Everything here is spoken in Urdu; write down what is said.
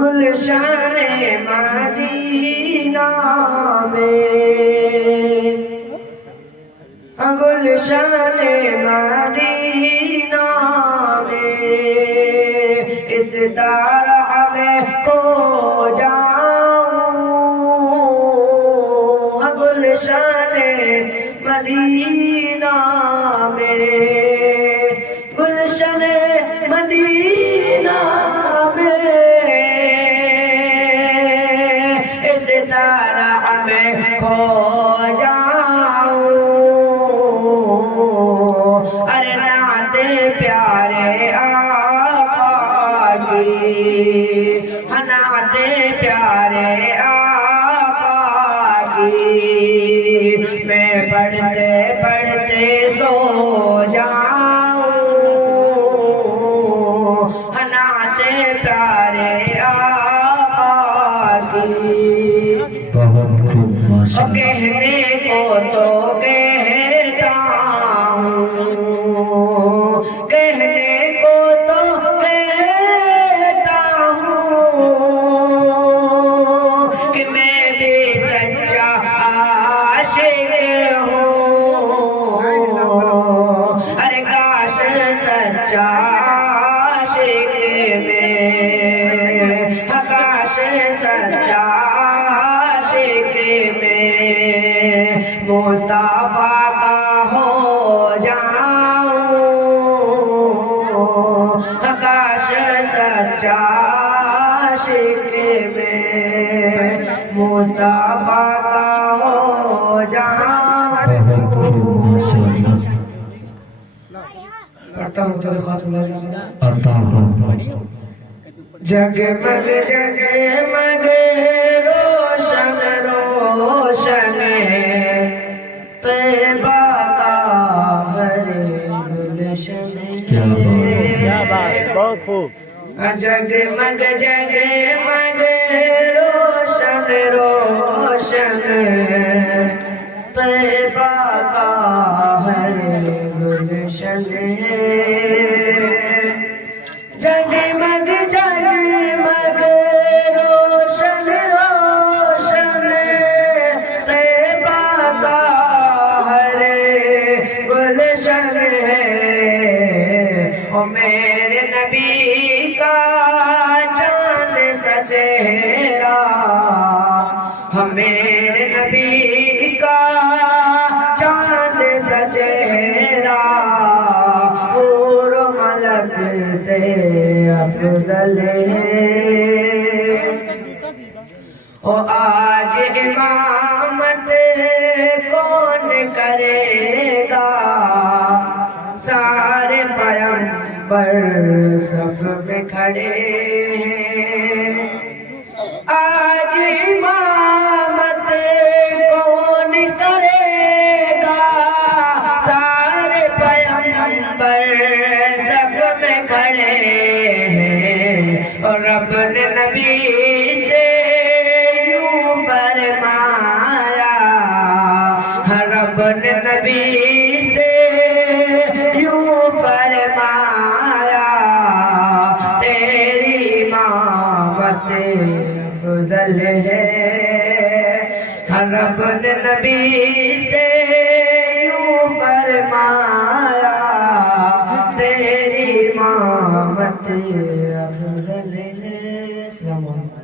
گلشن مدینہ میں، گلشن مدینہ میں، اس درہ میں کھو جاؤں، گلشن مدینہ میں، گلشن مدینہ میں، اس درہ میں کھو جاؤں، ارے نعت پیارے آقا کی، نعت پیارے آقا کی، میں پڑھتے پڑھتے سو جاؤں، نعت پیارے آقا کی۔ کہنے کو تو کہتا ہوں، کہنے کو تو کہتا ہوں، کہ میں بھی سچا عاشق ہوں، ارے کاش سچا عاشق میں، کاش سچا عاشق میں مصطفیٰ کا ہو جاؤں، کاش سچا عاشق میں مصطفیٰ کا ہو جاؤں۔ پڑھتا ہوں تو خاص جگمگ جگمگ روشن روشن طیبہ کا ہر گلشن، کیا بات، بہت خوب۔ جگمگ جگمگ روشن روشن طیبہ کا ہر گلشن، جگمگ جگمگ روشن روشن طیبہ کا ہر گلشن ہے، او میرے نبی کا چاند سا چہرہ، میرے نبی کا چاند سا چہرہ، حور و ملک سے افضل ہے، او آج امامت کون کرے گا، سارے پیغمبر صف میں کھڑے ہیں، آج امامت کون کرے گا، سارے پیغمبر صف میں کھڑے ہیں، اور رب نے نبی سے یوں فرمایا، رب نے نبی سے یوں فرمایا، تیری امامت افضل ہے، رب نے نبی سے یوں فرمایا، تیری امامت افضل ہے۔ السلام علیکم۔